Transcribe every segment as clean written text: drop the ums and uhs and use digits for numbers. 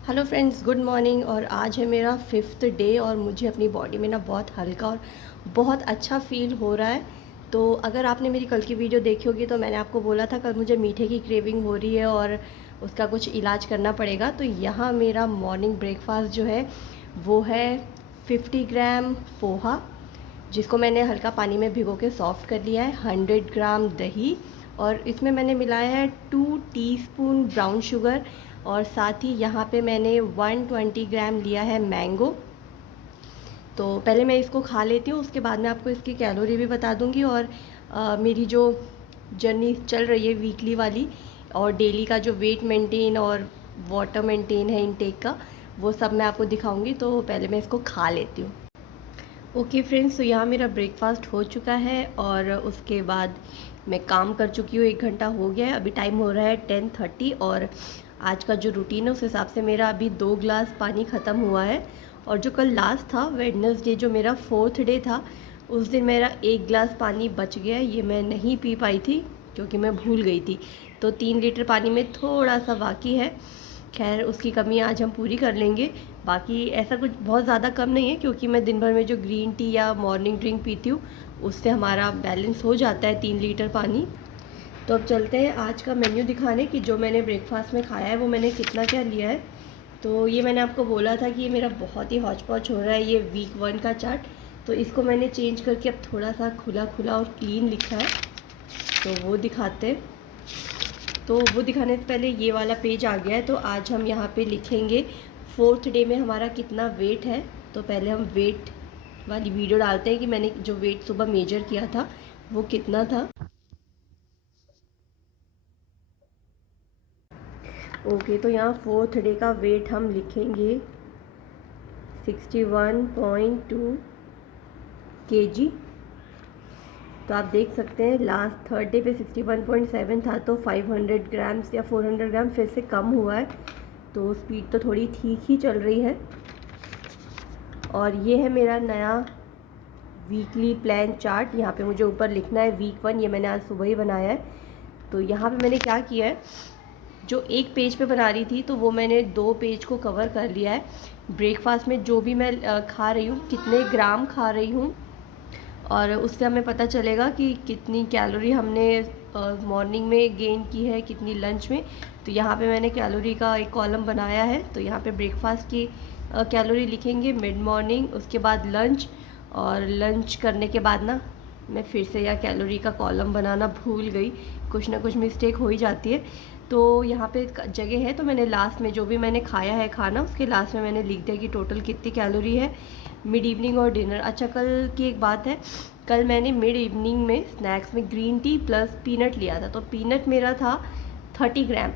Hello friends, good morning. और आज है मेरा 5th डे और मुझे अपनी बॉडी में ना बहुत हल्का और बहुत अच्छा फ़ील हो रहा है। तो अगर आपने मेरी कल की वीडियो देखी होगी तो मैंने आपको बोला था कल मुझे मीठे की क्रेविंग हो रही है और उसका कुछ इलाज करना पड़ेगा। तो यहाँ मेरा मॉर्निंग ब्रेकफास्ट जो है वो है 50 ग्राम पोहा, जिसको मैंने हल्का पानी में भिगो के सॉफ्ट कर लिया है, 100 ग्राम दही, और इसमें मैंने मिलाया है 2 टीस्पून ब्राउन शुगर, और साथ ही यहाँ पे मैंने 120 ग्राम लिया है मैंगो। तो पहले मैं इसको खा लेती हूँ, उसके बाद मैं आपको इसकी कैलोरी भी बता दूँगी और मेरी जो जर्नी चल रही है वीकली वाली और डेली का जो वेट मेंटेन और वाटर मेंटेन है इनटेक का, वो सब मैं आपको दिखाऊंगी। तो पहले मैं इसको खा लेती हूँ। ओके फ्रेंड्स, तो यहाँ मेरा ब्रेकफास्ट हो चुका है और उसके बाद मैं काम कर चुकी हूँ। 1 घंटा हो गया है, अभी टाइम हो रहा है 10:30 और आज का जो रूटीन है उस हिसाब से मेरा अभी 2 गिलास पानी ख़त्म हुआ है। और जो कल लास्ट था वेडनेसडे, जो मेरा 4th डे था, उस दिन मेरा 1 गिलास पानी बच गया। ये मैं नहीं पी पाई थी क्योंकि मैं भूल गई थी। तो 3 लीटर पानी में थोड़ा सा बाकी है। खैर, उसकी कमी आज हम पूरी कर लेंगे। बाकी ऐसा कुछ बहुत ज़्यादा कम नहीं है क्योंकि मैं दिन भर में जो ग्रीन टी या मॉर्निंग ड्रिंक पीती हूँ उससे हमारा बैलेंस हो जाता है 3 लीटर पानी। तो अब चलते हैं आज का मेन्यू दिखाने कि जो मैंने ब्रेकफास्ट में खाया है वो मैंने कितना क्या लिया है। तो ये मैंने आपको बोला था कि ये मेरा बहुत ही हौच पौच हो रहा है, ये वीक 1 का चार्ट। तो इसको मैंने चेंज करके अब थोड़ा सा खुला खुला और क्लीन लिखा है, तो वो दिखाते हैं। तो वो दिखाने से पहले ये वाला पेज आ गया है। तो आज हम यहाँ पे लिखेंगे 4th डे में हमारा कितना वेट है। तो पहले हम वेट वाली वीडियो डालते हैं कि मैंने जो वेट सुबह मेजर किया था वो कितना था। ओके, तो यहाँ 4th डे का वेट हम लिखेंगे 61.2 kg। तो आप देख सकते हैं लास्ट 3rd डे पे 61.7 था, तो 500 ग्राम्स या 400 ग्राम फिर से कम हुआ है। तो स्पीड तो थोड़ी ठीक ही चल रही है। और ये है मेरा नया वीकली प्लान चार्ट। यहाँ पे मुझे ऊपर लिखना है वीक 1, ये मैंने आज सुबह ही बनाया है। तो यहाँ पे मैंने क्या किया है, जो एक पेज पे बना रही थी तो वो मैंने 2 पेज को कवर कर लिया है। ब्रेकफास्ट में जो भी मैं खा रही हूँ, कितने ग्राम खा रही हूँ, और उससे हमें पता चलेगा कि कितनी कैलोरी हमने मॉर्निंग में गेन की है, कितनी लंच में। तो यहाँ पे मैंने कैलोरी का एक कॉलम बनाया है। तो यहाँ पे ब्रेकफास्ट की कैलोरी लिखेंगे, मिड मॉर्निंग, उसके बाद लंच, और लंच करने के बाद ना मैं फिर से यह कैलोरी का कॉलम बनाना भूल गई, कुछ ना कुछ मिस्टेक हो ही जाती है। तो यहाँ पे जगह है, तो मैंने लास्ट में जो भी मैंने खाया है खाना, उसके लास्ट में मैंने लिख दिया कि टोटल कितनी कैलोरी है, मिड इवनिंग और डिनर। अच्छा, कल की एक बात है, कल मैंने मिड इवनिंग में स्नैक्स में ग्रीन टी प्लस पीनट लिया था। तो पीनट मेरा था 30 ग्राम।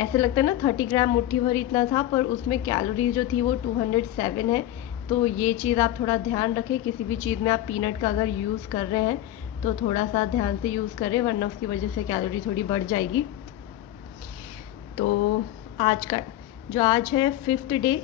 ऐसे लगता है ना 30 ग्राम मुट्ठी भर इतना था, पर उसमें कैलोरी जो थी वो 207 है। तो ये चीज़ आप थोड़ा ध्यान रखें, किसी भी चीज़ में आप पीनट का अगर यूज़ कर रहे हैं तो थोड़ा सा ध्यान से यूज़ करें, वरना उसकी वजह से कैलोरी थोड़ी बढ़ जाएगी। तो आज का जो आज है 5th डे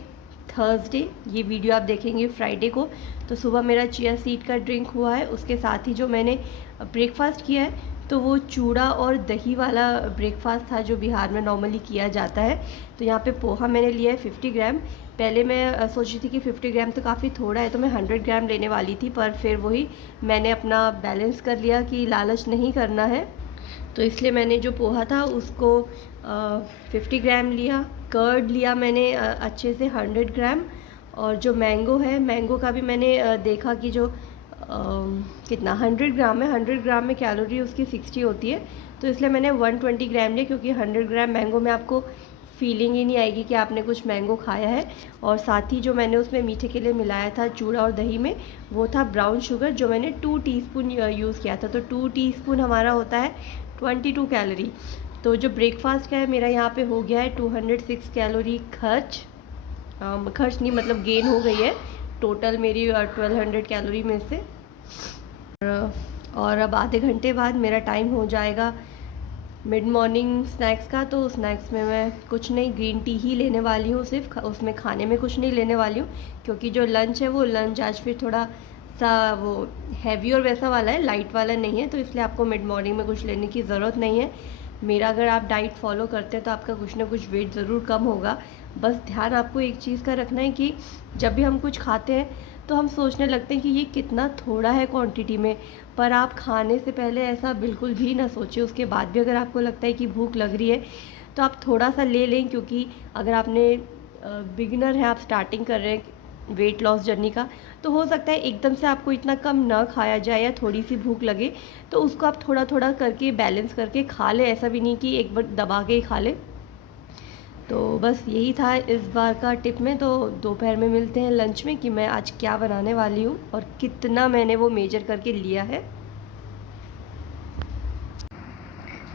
थर्सडे, ये वीडियो आप देखेंगे फ्राइडे को। तो सुबह मेरा चिया सीड का ड्रिंक हुआ है, उसके साथ ही जो मैंने ब्रेकफास्ट किया है तो वो चूड़ा और दही वाला ब्रेकफास्ट था जो बिहार में नॉर्मली किया जाता है। तो यहाँ पे पोहा मैंने लिया है 50 ग्राम। पहले मैं सोची थी कि 50 ग्राम तो काफ़ी थोड़ा है, तो मैं 100 ग्राम लेने वाली थी, पर फिर वही मैंने अपना बैलेंस कर लिया कि लालच नहीं करना है। तो इसलिए मैंने जो पोहा था उसको 50 ग्राम लिया। कर्ड लिया मैंने अच्छे से 100 ग्राम। और जो मैंगो है, मैंगो का भी मैंने देखा कि जो कितना 100 ग्राम है, 100 ग्राम में कैलोरी उसकी 60 होती है। तो इसलिए मैंने 120 ग्राम लिया, क्योंकि 100 ग्राम मैंगो में आपको फीलिंग ही नहीं आएगी कि आपने कुछ मैंगो खाया है। और साथ ही जो मैंने उसमें मीठे के लिए मिलाया था चूड़ा और दही में, वो था ब्राउन शुगर, जो मैंने 2 टीस्पून यूज़ किया था। तो 2 टीस्पून हमारा होता है 22 कैलोरी। तो जो ब्रेकफास्ट का है मेरा यहाँ पे हो गया है 206 कैलोरी खर्च। खर्च नहीं, मतलब गेन हो गई है टोटल मेरी 1200 कैलोरी में से। और अब आधे घंटे बाद मेरा टाइम हो जाएगा मिड मॉर्निंग स्नैक्स का। तो स्नैक्स में मैं कुछ नहीं, ग्रीन टी ही लेने वाली हूँ सिर्फ, उसमें खाने में कुछ नहीं लेने वाली हूँ, क्योंकि जो लंच है वो लंच आज फिर थोड़ा सा वो हैवी और वैसा वाला है, लाइट वाला नहीं है। तो इसलिए आपको मिड मॉर्निंग में कुछ लेने की ज़रूरत नहीं है। मेरा अगर आप डाइट फॉलो करते हैं तो आपका कुछ ना कुछ वेट ज़रूर कम होगा। बस ध्यान आपको एक चीज़ का रखना है कि जब भी हम कुछ खाते हैं तो हम सोचने लगते हैं कि ये कितना थोड़ा है क्वांटिटी में, पर आप खाने से पहले ऐसा बिल्कुल भी ना सोचें। उसके बाद भी अगर आपको लगता है कि भूख लग रही है तो आप थोड़ा सा ले लें, क्योंकि अगर आपने बिगिनर है, आप स्टार्टिंग कर रहे हैं वेट लॉस जर्नी का, तो हो सकता है एकदम से आपको इतना कम ना खाया जाए या थोड़ी सी भूख लगे, तो उसको आप थोड़ा थोड़ा करके बैलेंस करके खा लें। ऐसा भी नहीं कि एक बार दबा के ही खा लें। तो बस यही था इस बार का टिप में। तो दोपहर में मिलते हैं लंच में कि मैं आज क्या बनाने वाली हूँ और कितना मैंने वो मेजर करके लिया है।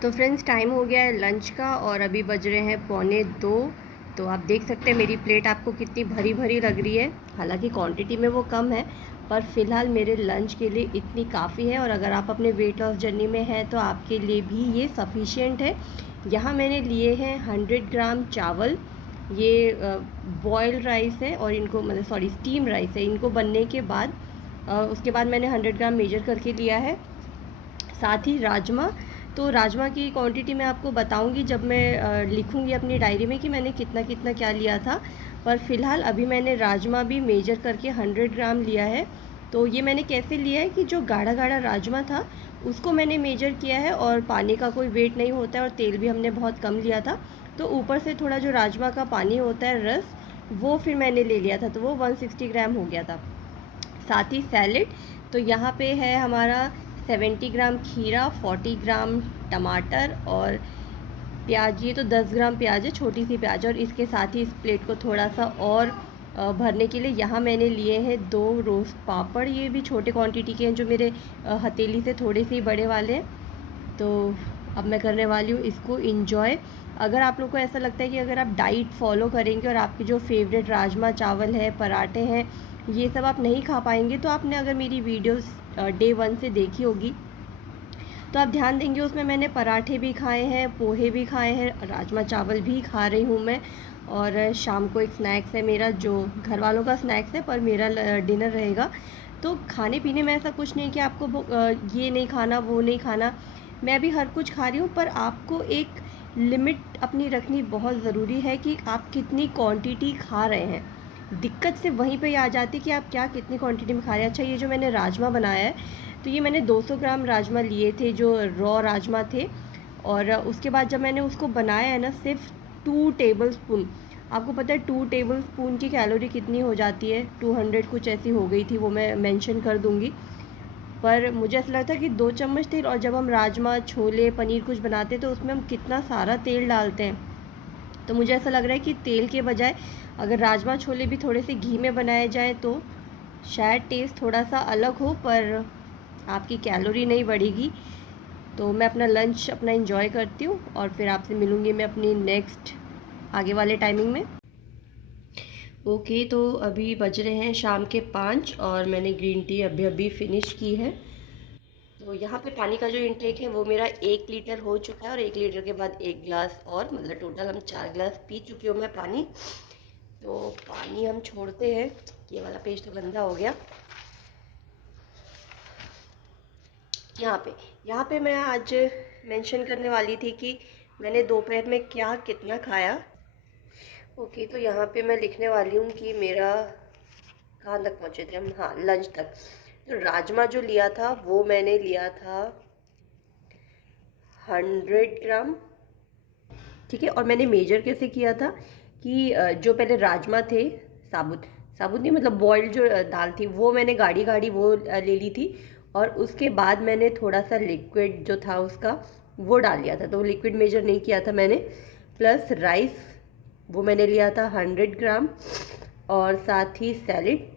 तो फ्रेंड्स, टाइम हो गया है लंच का और अभी बज रहे हैं 1:45। तो आप देख सकते हैं मेरी प्लेट आपको कितनी भरी भरी लग रही है। हालांकि क्वांटिटी में वो कम है, पर फ़िलहाल मेरे लंच के लिए इतनी काफ़ी है। और अगर आप अपने वेट लॉस जर्नी में हैं तो आपके लिए भी ये सफिशिएंट है। यहाँ मैंने लिए हैं 100 ग्राम चावल। ये बॉयल राइस है और इनको मतलब सॉरी स्टीम राइस है। इनको बनने के बाद उसके बाद मैंने 100 ग्राम मेजर करके लिया है। साथ ही राजमा, तो राजमा की क्वांटिटी मैं आपको बताऊंगी जब मैं लिखूंगी अपनी डायरी में कि मैंने कितना कितना क्या लिया था। पर फ़िलहाल अभी मैंने राजमा भी मेजर करके 100 ग्राम लिया है। तो ये मैंने कैसे लिया है कि जो गाढ़ा गाढ़ा राजमा था उसको मैंने मेजर किया है, और पानी का कोई वेट नहीं होता है और तेल भी हमने बहुत कम लिया था, तो ऊपर से थोड़ा जो राजमा का पानी होता है रस, वो फिर मैंने ले लिया था, तो वो 160 ग्राम हो गया था। साथ ही सैलेड, तो यहाँ पे है हमारा 70 ग्राम खीरा, 40 ग्राम टमाटर और प्याज। ये तो 10 ग्राम प्याज है, छोटी सी प्याज। और इसके साथ ही इस प्लेट को थोड़ा सा और भरने के लिए यहाँ मैंने लिए हैं 2 रोस्ट पापड़। ये भी छोटे क्वांटिटी के हैं, जो मेरे हथेली से थोड़े से ही बड़े वाले हैं। तो अब मैं करने वाली हूँ इसको इंजॉय। अगर आप लोग को ऐसा लगता है कि अगर आप डाइट फॉलो करेंगे और आपके जो फेवरेट राजमा चावल है, पराठे हैं, ये सब आप नहीं खा पाएंगे, तो आपने अगर मेरी वीडियोस डे 1 से देखी होगी तो आप ध्यान देंगे उसमें मैंने पराठे भी खाए हैं, पोहे भी खाए हैं, राजमा चावल भी खा रही हूँ मैं। और शाम को एक स्नैक्स है मेरा, जो घर वालों का स्नैक्स है पर मेरा डिनर रहेगा। तो खाने पीने में ऐसा कुछ नहीं कि आपको ये नहीं खाना वो नहीं खाना, मैं भी हर कुछ खा रही हूँ। पर आपको एक लिमिट अपनी रखनी बहुत ज़रूरी है कि आप कितनी क्वांटिटी खा रहे हैं। दिक्कत सिर्फ वहीं पे आ जाती कि आप क्या कितनी क्वांटिटी में खा रहे हैं। अच्छा, ये जो मैंने राजमा बनाया है, तो ये मैंने 200 ग्राम राजमा लिए थे, जो रॉ राजमा थे। और उसके बाद जब मैंने उसको बनाया है ना, सिर्फ 2 टेबल स्पून, आपको पता है 2 टेबल स्पून की कैलोरी कितनी हो जाती है, 200 कुछ ऐसी हो गई थी, वो मैं मेंशन कर दूँगी। पर मुझे ऐसा लगता है कि 2 चम्मच तेल, और जब हम राजमा छोले पनीर कुछ बनाते हैं तो उसमें हम कितना सारा तेल डालते हैं। तो मुझे ऐसा लग रहा है कि तेल के बजाय अगर राजमा छोले भी थोड़े से घी में बनाए जाए तो शायद टेस्ट थोड़ा सा अलग हो, पर आपकी कैलोरी नहीं बढ़ेगी। तो मैं अपना लंच अपना एंजॉय करती हूँ और फिर आपसे मिलूँगी मैं अपनी नेक्स्ट आगे वाले टाइमिंग में। ओके, तो अभी बज रहे हैं शाम के 5 और मैंने ग्रीन टी अभी अभी फिनिश की है। तो यहाँ पे पानी का जो इंटेक है वो मेरा 1 लीटर हो चुका है, और 1 लीटर के बाद 1 गिलास और, मतलब टोटल हम 4 गिलास पी चुकी हूँ मैं पानी। तो पानी हम छोड़ते हैं, ये वाला पेज तो गंदा हो गया। यहाँ पे मैं आज मेंशन करने वाली थी कि मैंने दोपहर में क्या कितना खाया। ओके, तो यहाँ पे मैं लिखने वाली हूँ कि मेरा कहाँ तक पहुँचे थे हम, हाँ लंच तक। तो राजमा जो लिया था वो मैंने लिया था 100 ग्राम, ठीक है। और मैंने मेजर कैसे किया था कि जो पहले राजमा थे, साबुत साबुत नहीं मतलब बॉइल्ड जो दाल थी, वो मैंने गाढ़ी गाढ़ी वो ले ली थी। और उसके बाद मैंने थोड़ा सा लिक्विड जो था उसका वो डाल लिया था, तो लिक्विड मेजर नहीं किया था मैंने। प्लस राइस वो मैंने लिया था 100 ग्राम, और साथ ही सैलेड।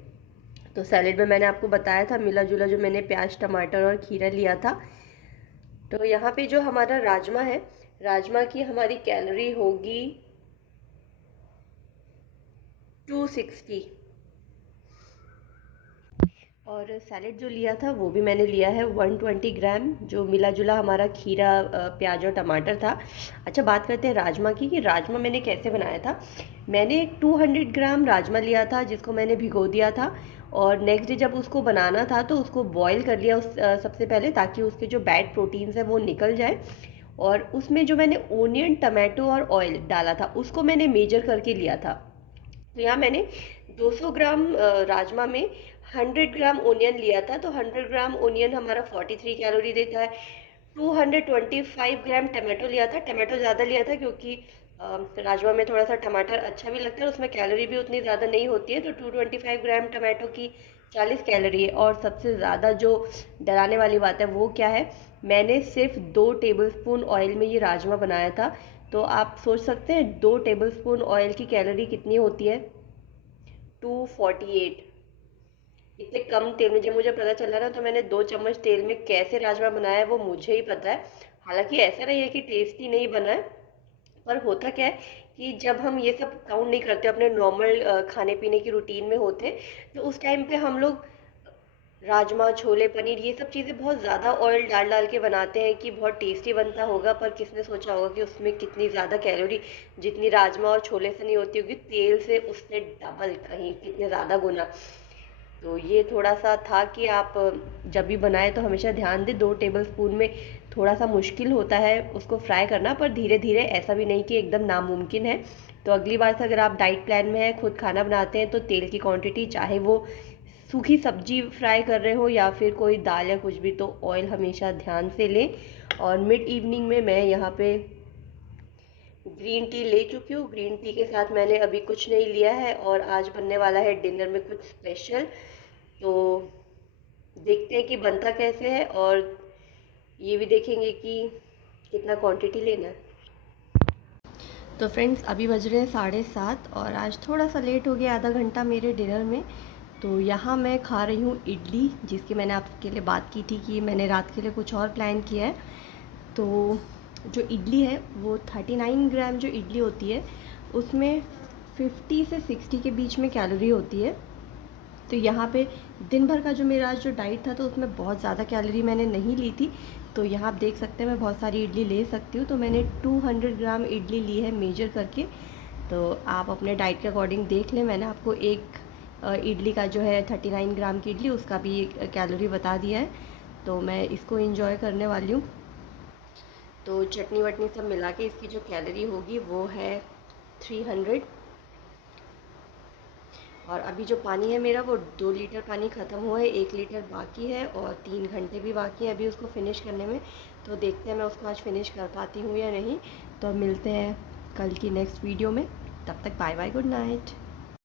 तो सैलेड में मैंने आपको बताया था मिला जुला जो मैंने प्याज टमाटर और खीरा लिया था। तो यहाँ पे जो हमारा राजमा है, राजमा की हमारी कैलोरी होगी 260। और सैलेड जो लिया था वो भी मैंने लिया है 120 ग्राम, जो मिला जुला हमारा खीरा प्याज और टमाटर था। अच्छा, बात करते हैं राजमा की कि राजमा मैंने कैसे बनाया था। मैंने 200 ग्राम राजमा लिया था जिसको मैंने भिगो दिया था, और नेक्स्ट डे जब उसको बनाना था तो उसको बॉईल कर लिया सबसे पहले, ताकि उसके जो बैड प्रोटीन्स हैं वो निकल जाए। और उसमें जो मैंने ओनियन, टमाटो और ऑयल डाला था उसको मैंने मेजर करके लिया था। तो यहाँ मैंने 200 ग्राम राजमा में 100 ग्राम ओनियन लिया था, तो 100 ग्राम ओनियन हमारा 43 कैलोरी देता है। 225 ग्राम टमाटो लिया था, टमाटो ज़्यादा लिया था क्योंकि राजमा में थोड़ा सा टमाटर अच्छा भी लगता है, उसमें कैलोरी भी उतनी ज़्यादा नहीं होती है। तो 225 ग्राम टमाटो की 40 कैलोरी है। और सबसे ज़्यादा जो डराने वाली बात है वो क्या है, मैंने सिर्फ 2 टेबलस्पून ऑयल में ये राजमा बनाया था। तो आप सोच सकते हैं 2 टेबलस्पून ऑयल की कैलोरी कितनी होती है, 248। इतने कम तेल में जब मुझे पता चला ना, तो मैंने 2 चम्मच तेल में कैसे राजमा बनाया है वो मुझे ही पता है। हालांकि ऐसा नहीं है कि टेस्टी नहीं बना है, पर होता क्या है कि जब हम ये सब काउंट नहीं करते, अपने नॉर्मल खाने पीने की रूटीन में होते, तो उस टाइम पे हम लोग राजमा, छोले, पनीर ये सब चीज़ें बहुत ज़्यादा ऑयल डाल डाल के बनाते हैं कि बहुत टेस्टी बनता होगा। पर किसने सोचा होगा कि उसमें कितनी ज़्यादा कैलोरी जितनी राजमा और छोले से नहीं होती होगी, तेल से उससे डबल, कहीं कितने ज़्यादा गुना। तो ये थोड़ा सा था कि आप जब भी बनाएं तो हमेशा ध्यान दें, 2 टेबलस्पून में थोड़ा सा मुश्किल होता है उसको फ्राई करना, पर धीरे धीरे, ऐसा भी नहीं कि एकदम नामुमकिन है। तो अगली बार से अगर आप डाइट प्लान में हैं, खुद खाना बनाते हैं, तो तेल की क्वांटिटी, चाहे वो सूखी सब्जी फ्राई कर रहे हो या फिर कोई दाल या कुछ भी, तो ऑयल हमेशा ध्यान से लें। और मिड इवनिंग में मैं यहाँ पे ग्रीन टी ले चुकी हूँ, ग्रीन टी के साथ मैंने अभी कुछ नहीं लिया है। और आज बनने वाला है डिनर में कुछ स्पेशल, तो देखते हैं कि बनता कैसे है, और ये भी देखेंगे कि कितना क्वांटिटी लेना है। तो फ्रेंड्स, अभी बज रहे हैं 7:30 और आज थोड़ा सा लेट हो गया, आधा घंटा मेरे डिनर में। तो यहाँ मैं खा रही हूँ इडली, जिसकी मैंने आपके लिए बात की थी कि मैंने रात के लिए कुछ और प्लान किया है। तो जो इडली है वो 39 ग्राम जो इडली होती है उसमें 50 से 60 के बीच में कैलोरी होती है। तो यहाँ पे दिन भर का जो मेरा आज जो डाइट था, तो उसमें बहुत ज़्यादा कैलोरी मैंने नहीं ली थी। तो यहाँ आप देख सकते हैं मैं बहुत सारी इडली ले सकती हूँ। तो मैंने 200 ग्राम इडली ली है मेजर करके। तो आप अपने डाइट के अकॉर्डिंग देख लें। मैंने आपको एक इडली का जो है 39 ग्राम की इडली, उसका भी कैलोरी बता दिया है। तो मैं इसको इंजॉय करने वाली हूँ। तो चटनी वटनी सब मिला के इसकी जो कैलोरी होगी वो है 300। और अभी जो पानी है मेरा, वो 2 लीटर पानी ख़त्म हुआ है, 1 लीटर बाकी है और 3 घंटे भी बाकी है अभी उसको फ़िनिश करने में। तो देखते हैं मैं उसको आज फ़िनिश कर पाती हूँ या नहीं। तो अब मिलते हैं कल की नेक्स्ट वीडियो में। तब तक बाय बाय, गुड नाइट।